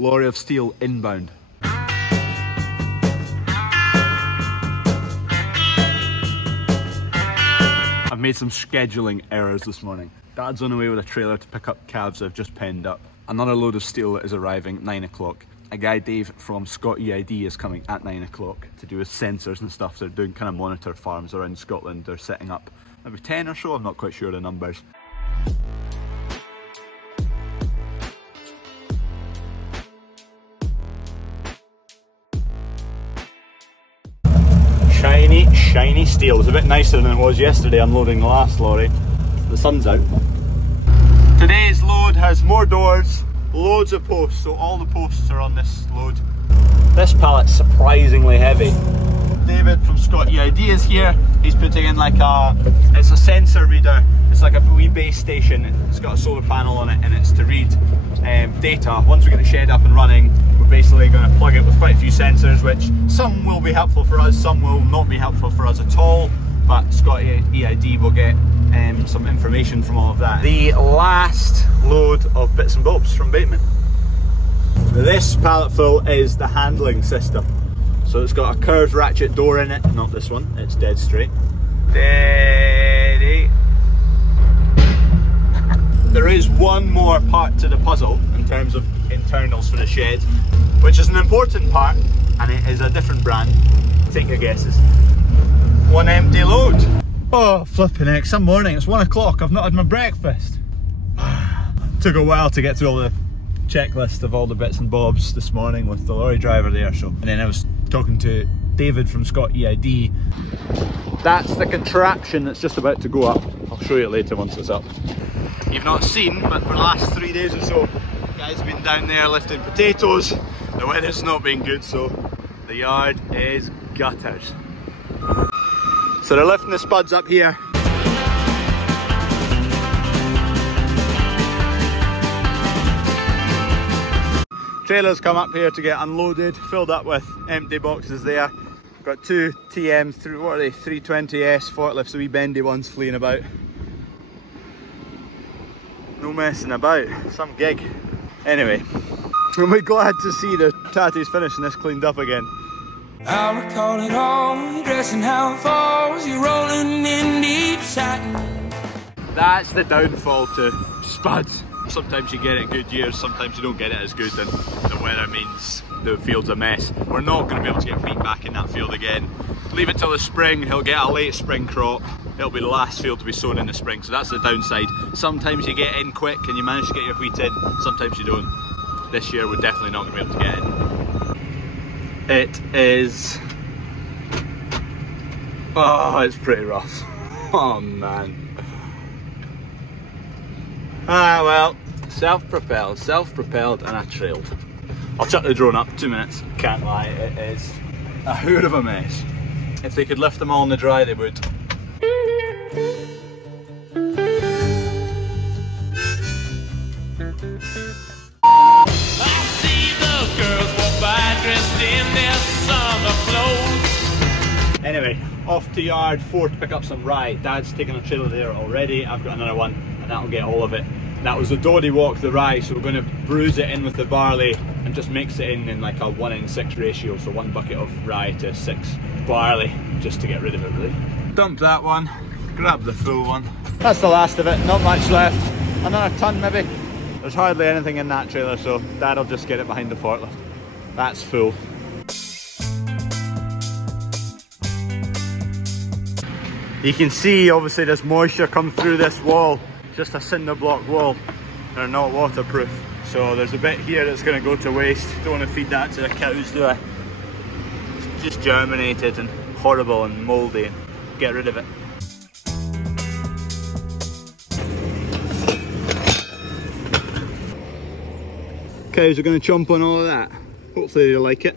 Lorry of steel inbound. I've made some scheduling errors this morning. Dad's on the way with a trailer to pick up calves I've just penned up. Another load of steel is arriving at 9 o'clock. A guy, Dave, from Scott EID is coming at 9 o'clock to do with sensors and stuff. They're doing kind of monitor farms around Scotland. They're setting up maybe 10 or so, I'm not quite sure the numbers. Shiny steel. It's a bit nicer than it was yesterday unloading the last lorry. The sun's out. Today's load has more doors, loads of posts, so all the posts are on this load. This pallet's surprisingly heavy. David from Scott EID is here. He's putting in like it's a sensor reader. It's like a wee base station. It's got a solar panel on it and it's to read data. Once we get the shed up and running, we're basically going to plug it with quite a few sensors, which some will be helpful for us, some will not be helpful for us at all. But Scott EID will get some information from all of that. The last load of bits and bobs from Bateman. This pallet full is the handling system. So it's got a curved ratchet door in it, not this one, it's dead straight. Steady. There is one more part to the puzzle in terms of internals for the shed, which is an important part, and it is a different brand. Take your guesses. One empty load. Oh, flipping heck, some morning, it's 1 o'clock, I've not had my breakfast. Took a while to get through all the checklist of all the bits and bobs this morning with the lorry driver there, so. And then I was talking to David from Scott EID. That's the contraption that's just about to go up. I'll show you it later once it's up. You've not seen, but for the last 3 days or so, guys have been down there lifting potatoes. The weather's not been good, so the yard is gutters. So they're lifting the spuds up here. Trailers come up here to get unloaded, filled up with empty boxes there. Got two TMs through, what are they, 320S forklifts, the wee bendy ones fleeing about. No messing about, some gig. Anyway, we'll be glad to see the tatties finishing this cleaned up again. I recall it all, you're dressing how it falls, you're rolling in deep satin. That's the downfall to spuds. Sometimes you get it good years, sometimes you don't get it as good, and the weather means the field's a mess. We're not going to be able to get wheat back in that field again. Leave it till the spring, he'll get a late spring crop. It'll be the last field to be sown in the spring, so that's the downside. Sometimes you get in quick and you manage to get your wheat in, sometimes you don't. This year we're definitely not going to be able to get in. It is... oh, it's pretty rough. Oh man. Ah well, self-propelled and I trailed. I'll chuck the drone up, 2 minutes. Can't lie, it is a hoot of a mess. If they could lift them all in the dry, they would. I see those girls walk by dressed in their summer clothes. Anyway, off to yard 4 to pick up some rye. Dad's taken a trailer there already, I've got another one, and that'll get all of it. That was the Doddy walk, the rye, so we're going to bruise it in with the barley and just mix it in like a 1:6 ratio, so 1 bucket of rye to 6 barley, just to get rid of it really. Dump that one, grab the full one. That's the last of it, not much left. Another ton maybe. There's hardly anything in that trailer, so Dad'll just get it behind the forklift. That's full. You can see obviously there's moisture come through this wall. Just a cinder block wall. They're not waterproof. So there's a bit here that's going to go to waste. Don't want to feed that to the cows, do I? It's just germinated and horrible and mouldy, and get rid of it. Cows are going to chomp on all of that. Hopefully they like it.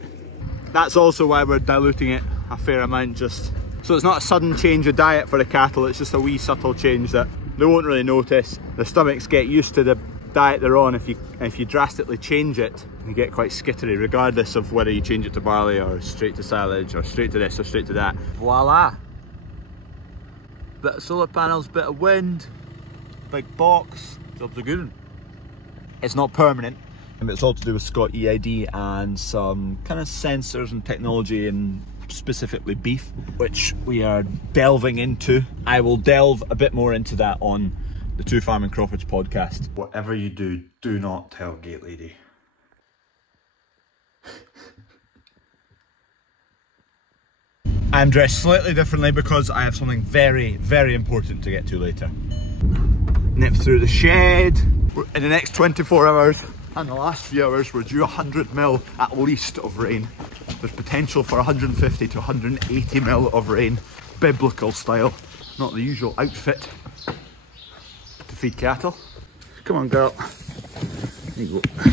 That's also why we're diluting it a fair amount, just so it's not a sudden change of diet for the cattle. It's just a wee subtle change that they won't really notice. The stomachs get used to the diet they're on. If you drastically change it, you get quite skittery, regardless of whether you change it to barley or straight to silage or straight to this or straight to that. Voila! Bit of solar panels, bit of wind, big box, job's a good one. It's not permanent, And it's all to do with Scott EID and some kind of sensors and technology and specifically beef, which we are delving into. I will delve a bit more into that on the Two Farming Crawfords podcast. Whatever you do, do not tell Gate Lady. I'm dressed slightly differently because I have something very, very important to get to later. Nip through the shed. In the next 24 hours and the last few hours, we're due 100 mil at least of rain. There's potential for 150 to 180 mil of rain, biblical style. Not the usual outfit to feed cattle. Come on, girl. There you go.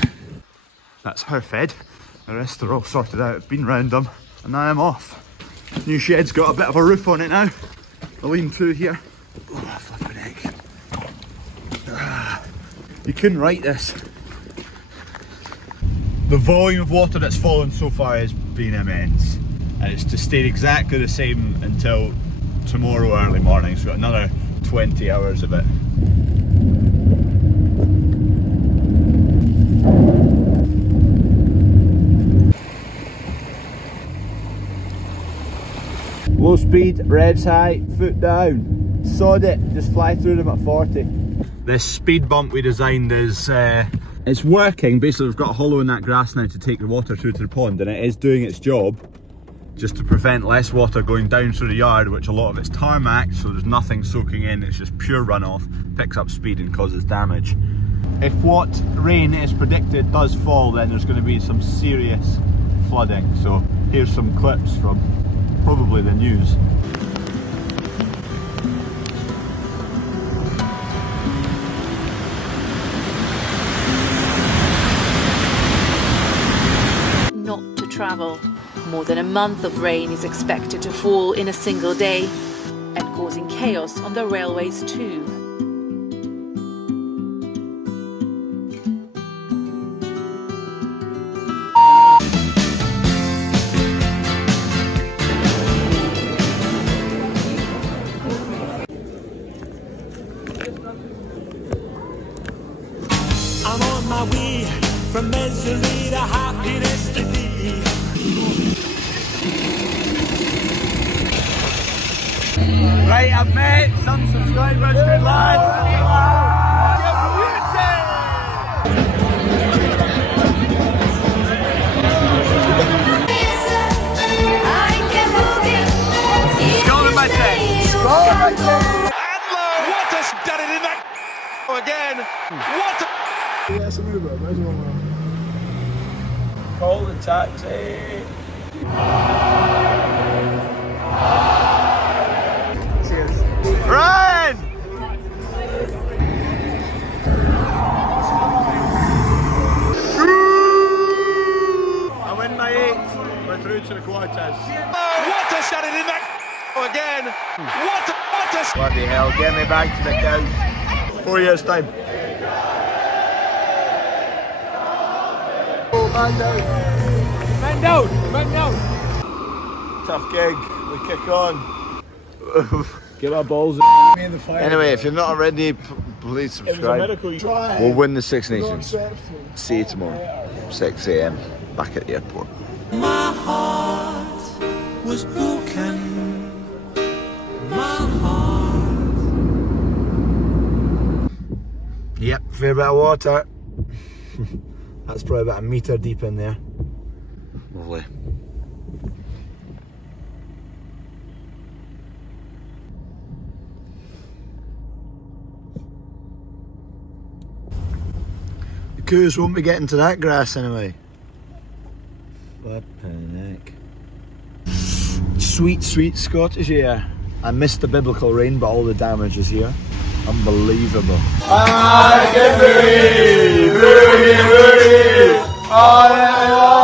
That's her fed. The rest are all sorted out. Been round them, and now I'm off. New shed's got a bit of a roof on it now. A lean-to here. Oh, flipping heck. You couldn't write this. The volume of water that's fallen so far has been immense. And it's to stay exactly the same until tomorrow early morning. So we've got another 20 hours of it. Low speed, revs high, foot down. Sod it, just fly through them at 40. This speed bump we designed is it's working. Basically we've got a hollow in that grass now to take the water through to the pond, and it is doing its job just to prevent less water going down through the yard, which a lot of it's tarmac, so there's nothing soaking in, it's just pure runoff, picks up speed and causes damage. If what rain is predicted does fall, then there's going to be some serious flooding. So here's some clips from probably the news. Not to travel. More than a month of rain is expected to fall in a single day, and causing chaos on the railways too. I'm on my way from misery to happiness today. Right, I've met some subscribers, good lads. Scotland by 10. Scotland by 10. Adler, what a done it in that again. What a Yeah, it's a Uber. Where's your one? Call the taxi. Cheers. Run! I'm in my 8th. We're through to the quarters. what a done it in that again. What a Bloody hell, get me back to the couch. 4 years time. Oh, man down. Man down. Man down. Tough gig, we kick on. Get our balls in the fire. Anyway, if you're not already, please subscribe. We'll win the Six Nations. See you tomorrow, 6 AM, back at the airport. My heart was broken. My heart. Yep, fair bit of water. That's probably about a metre deep in there. Lovely. The coos won't be getting to that grass anyway. Flippin' heck. Sweet, sweet Scottish air. I missed the biblical rain, but all the damage is here. Unbelievable. I can boogie, boogie, boogie, all night long.